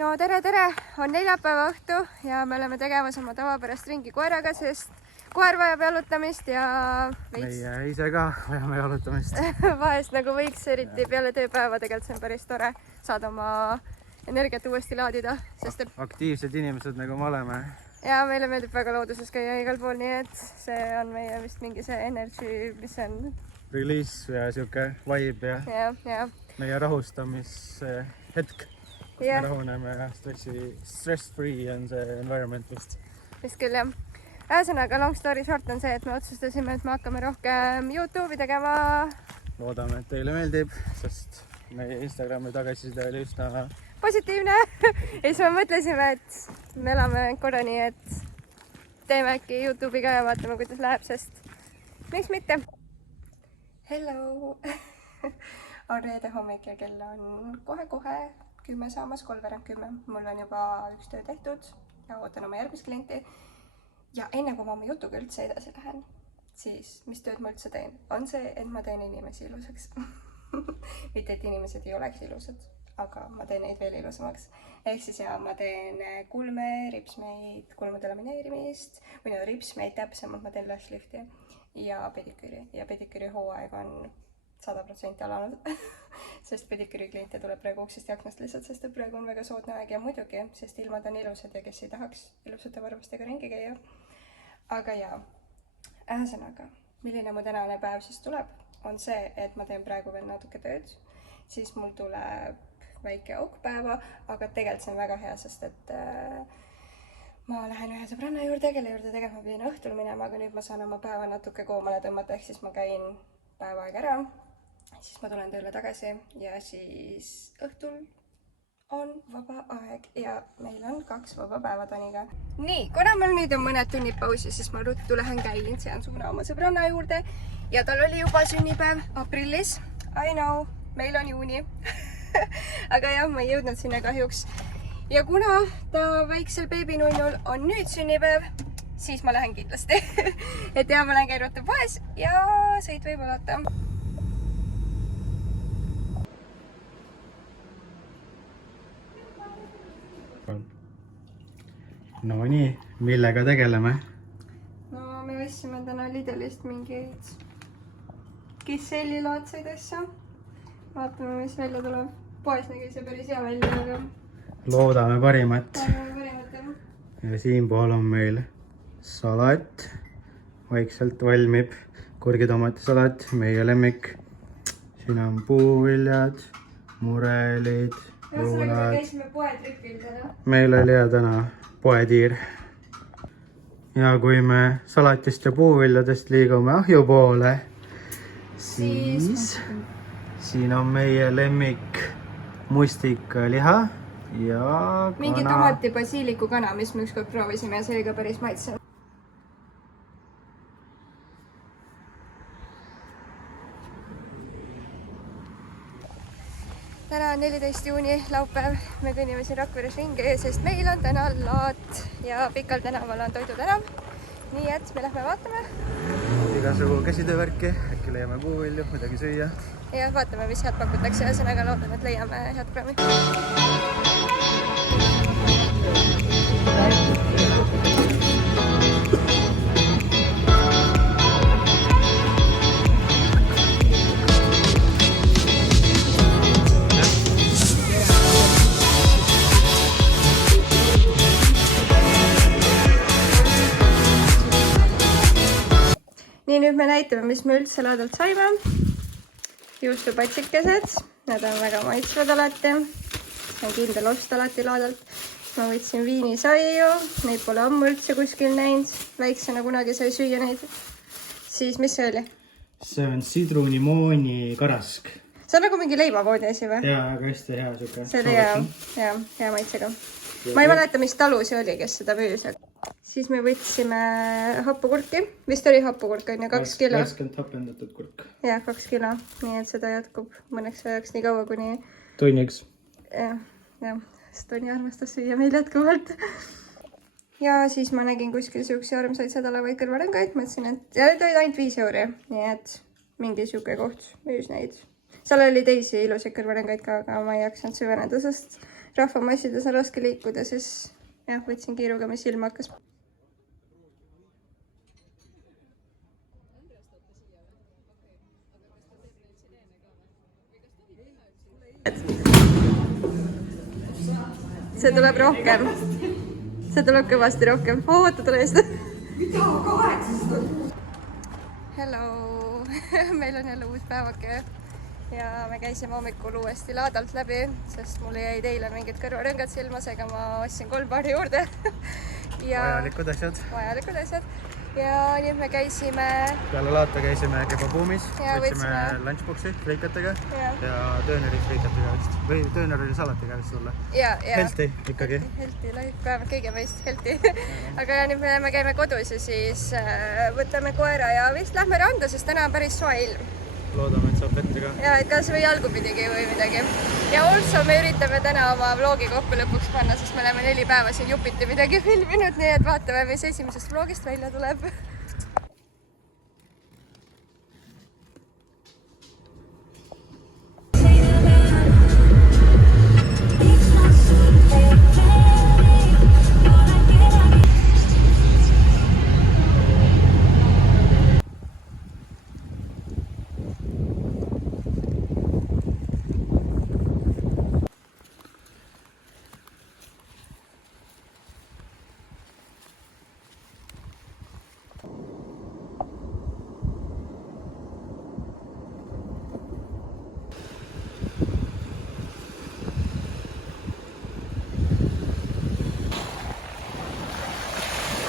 No tere, on neljapäeva õhtu ja me oleme tegemas oma tavapärast ringi koeraga, sest koer vajab jalutamist ja meie ise ka vajame jalutamist. vahest nagu võiks, eriti peale tööpäeva, tegelikult see on päris tore saada oma energiat uuesti laadida, sest aktiivsed inimesed nagu me oleme. Ja meile meeldib väga looduses käia igal pool, nii et see on meie vist mingi see energy, mis on Release ja siuke vibe ja meie rahustamishetk. Me rahuneme ja stress-free on see environment vist. Vist küll jah. Ühesõnaga, long story short on see, et me otsustasime, et me hakkame rohkem YouTube'i tegema. Loodame, et teile meeldib, sest meie Instagrami tagasiside oli üsna positiivne. Ja siis me mõtlesime, et me elame korra nii, et teeme äkki YouTube'i ka ja vaatame, kuidas läheb, sest miks mitte. Hello! On reede hommik ja kell on kohe-kohe 10 saamas, 3:10. Mul on juba üks töö tehtud ja ootan oma järgmist klienti. Ja enne kui ma oma jutuga üldse edasi lähen, siis mis tööd ma üldse teen? On see, et ma teen inimesi ilusaks. Mitte, et inimesed ei oleks ilusad, aga ma teen neid veel ilusamaks. Ehk siis ma teen kulme, ripsmeid, kulmude lamineerimist, või ripsmeid täpsemalt, ma teen lash lifti ja pediküüri. Ja pediküüri hooaeg on 100% alanud, sest pediküüri kliente tuleb praegu uksest ja aknast lihtsalt, sest praegu on väga soodne aeg ja muidugi, sest ilmad on ilusad ja kes ei tahaks ilusate varvastega ringi käia. Aga ühesõnaga, milline mu tänane päev siis tuleb, on see, et ma teen praegu veel natuke tööd, siis mul tuleb väike aukpäeva, aga tegelikult see on väga hea, sest et ma lähen ühe sõbranna juurde, kelle juurde tegelikult ma pidin õhtul minema, aga nüüd ma saan oma päeva natuke koomale tõmmata, ehk siis ma käin päeva aeg ära, siis ma tulen tööle tagasi ja siis õhtul on vaba aeg ja meil on 2 vaba päeva Taniga. Nii, kuna mul nüüd on mõned tunnid pausi, siis ma ruttu lähen käin, sean suuna oma sõbranna juurde ja tal oli juba sünnipäev aprillis. I know, meil on juuni. Aga jah, ma ei jõudnud sinna kahjuks. Ja kuna ta väiksel beebinunnul on nüüd sünnipäev, siis ma lähen kindlasti. Et ma lähen käin ruttu poes ja sõit võib oodata. No nii, millega tegeleme? No me võtsime täna Lidlist mingeid kissellilaadseid asja. Vaatame, mis välja tuleb. Poes nägi see päris hea välja, aga Loodame parimat. jah. Ja siinpool on meil salat. Vaikselt valmib kurgitomatisalat, meie lemmik. Siin on puuviljad, murelid, luunad. Käisime poetripil täna. Meil oli täna poetiir. Ja kui me salatist ja puuviljadest liigume ahju poole, siis siin on meie lemmik mustikaliha ja mingi tomati basiiliku kana, mis me ükskord proovisime ja see oli ka päris maitsev. Täna on 14. juuni, laupäev. Me kõnnime siin Rakveres ringi, sest meil on täna laat ja Pikal tänaval on toidutänav. Nii et me lähme vaatame. Igasugu käsitöövärki, äkki leiame puuvilju, midagi süüa. Ja vaatame, mis head pakutakse. Ühesõnaga loodan, et leiame head kraami. Nii, nüüd me näitame, mis me üldse laadalt saime. Juustupatsikesed, need on väga maitsvad alati. On kindel osta alati laadalt. Ma võtsin viinisaiu, neid pole ammu üldse kuskil näinud. Väiksena kunagi sai süüa neid. Siis, mis see oli? See on sidrunimooni karask. See on nagu mingi leivamoodi asi või? Jaa, aga hästi hea siuke. See oli hea maitsega. Ma ei mäleta, mis talu see oli, kes seda müüs. Siis me võtsime happukurki. Vist oli happukurk, on ju, 2 kilo. Värskelt hapendatud kurk. Jah, 2 kilo. Nii et seda jätkub mõneks ajaks nii kaua, kuni... Tunniks. Jah, sest Toni armastas süüa meil jätkuvalt. Ja siis ma nägin kuskil siukse armsaid sadalavaid kõrvarõngaid. Mõtlesin, et need olid ainult 5 euri. Nii et mingi siuke koht müüs neid. Seal oli teisi ilusaid kõrvarõngaid ka, aga ma ei jaksanud süveneda, sest rahvamassides on raske liikuda, siis jah, võtsin kiiruga, mis silma hakkas. See tuleb rohkem. See tuleb kõvasti rohkem. Oota, tule eest. Mida 800? Hello! Meil on jälle uus päevake ja me käisime hommikul uuesti laadalt läbi, sest mul jäid eile mingid kõrvarõngad silma, seega ma ostsin 3 paari juurde. Ja vajalikud asjad. Ja nüüd me käisime... Peale laata käisime kebabuumis, võtsime lunchboxi friikatega ja tööneri friikatega vist. Või tööner oli salatiga vist sulle. Healthy ikkagi. Healthy life, vähemalt kõige meist healthy. Aga nüüd me käime kodus ja siis võtame koera ja vist lähme randa, sest täna on päris soe ilm. Loodame, et saab vette ka. Ja, et kas või jalgupidigi või midagi. Ja also me üritame täna oma vlogi kokku lõpuks panna, sest me oleme 4 päeva siin jupiti midagi filminud, nii et vaatame, mis esimesest vlogist välja tuleb.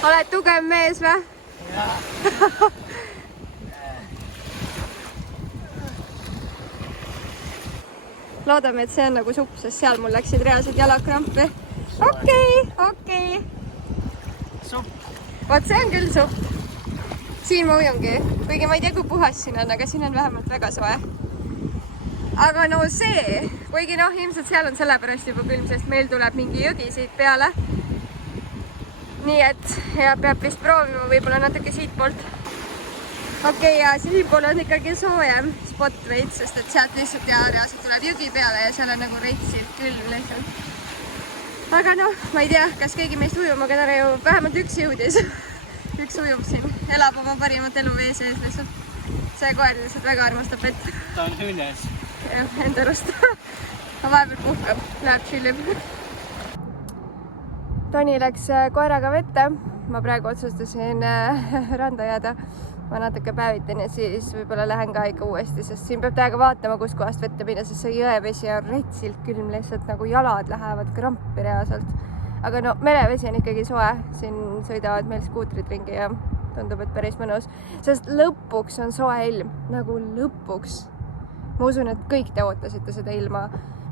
Oled tugev mees või? Jaa. Loodame, et see on nagu supp, sest seal mul läksid reaalselt jalakrampi. Okei. Supp. Vaat see on küll supp. Siin ma ujungi. Kuigi ma ei tea, kui puhas siin on, aga siin on vähemalt väga soe. Aga no see, kuigi noh, ilmselt seal on sellepärast juba külm, sest meil tuleb mingi jõgi siit peale. Nii et ja peab vist proovima võib-olla natuke siit poolt. Okei, ja siinpool on ikkagi soojem spot veits, sest et sealt lihtsalt ja reaalselt tuleb jõgi peale ja seal on nagu reitsilt külm lihtsalt. Aga noh, ma ei tea, kas keegi meist ujuma, aga täna ju vähemalt üks jõudis. Üks ujub siin, elab oma parimat elu vee sees lihtsalt. See koer lihtsalt väga armastab vett. Ta on hüünes. Jah, enda arust. Ma vahepeal puhkab, läheb chillib. Toni läks koeraga vette, ma praegu otsustasin randa jääda, ma natuke päevitan ja siis võib-olla lähen ka ikka uuesti, sest siin peab täiega vaatama, kus kohast vette minna, sest see jõevesi on reitsilt külm, lihtsalt nagu jalad lähevad krampi reaalselt. Aga no merevesi on ikkagi soe, siin sõidavad meil skuutrid ringi ja tundub, et päris mõnus, sest lõpuks on soe ilm, nagu lõpuks. Ma usun, et kõik te ootasite seda ilma.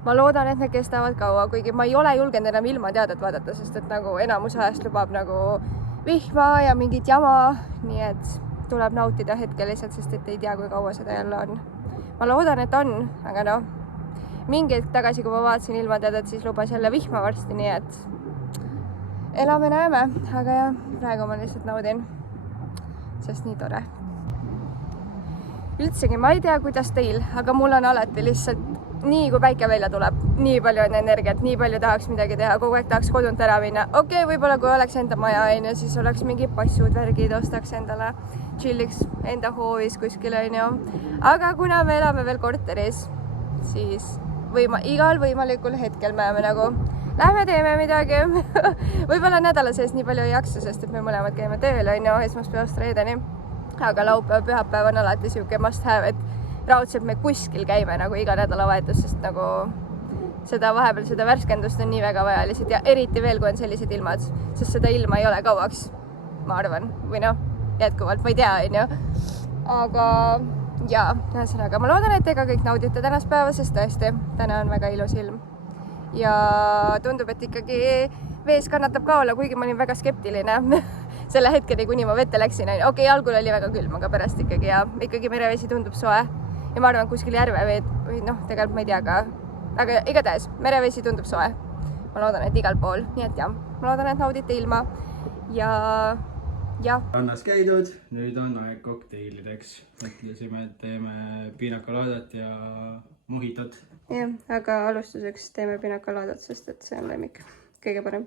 Ma loodan, et need kestavad kaua, kuigi ma ei ole julgenud enam ilma teadet vaadata, sest et nagu enamus ajast lubab nagu vihma ja mingit jama, nii et tuleb nautida hetkel lihtsalt, sest et ei tea, kui kaua seda jälle on. Ma loodan, et on, aga noh, mingi hetk tagasi, kui ma vaatasin ilma teadet, siis lubas jälle vihma varsti, nii et elame näeme, aga jah, praegu ma lihtsalt naudin, sest nii tore. Üldsegi ma ei tea, kuidas teil, aga mul on alati lihtsalt nii kui päike välja tuleb, nii palju on energiat, nii palju tahaks midagi teha, kogu aeg tahaks kodunt ära minna. Okei, võib-olla kui oleks enda maja, siis oleks mingi passud, värgid, ostaks endale chilliks enda hoovis kuskil, on ju. Aga kuna me elame veel korteris, siis igal võimalikul hetkel me nagu lähme teeme midagi. Võib-olla nädala sees nii palju ei jaksa, sest et me mõlemad käime tööl, on ju, esmaspäevast reedeni. Aga laupäev, pühapäev on alati siuke must have, et raudselt me kuskil käime nagu iga nädalavahetus, sest nagu seda vahepeal seda värskendust on nii väga vaja lihtsalt ja eriti veel, kui on sellised ilmad, sest seda ilma ei ole kauaks, ma arvan, või noh, jätkuvalt, ma ei tea, on ju. Aga jaa, ühesõnaga, ma loodan, et te ka kõik naudite tänast päeva, sest tõesti, täna on väga ilus ilm. Ja tundub, et ikkagi vees kannatab ka olla, kuigi ma olin väga skeptiline selle hetkeni, kuni ma vette läksin. Okei, algul oli väga külm, aga pärast ikkagi ja ikkagi merevesi tundub soe. Ja ma arvan, kuskil järveveed või noh, tegelikult ma ei tea ka. Aga igatahes, merevesi tundub soe. Ma loodan, et igal pool. Nii et jah, ma loodan, et naudite ilma. Ja. Rannas käidud, nüüd on aeg kokteilideks. Mõtlesime, et teeme piinakolaadat ja Mohitot. jah, aga alustuseks teeme pinakaladat, sest et see on lemmik. Kõige parem.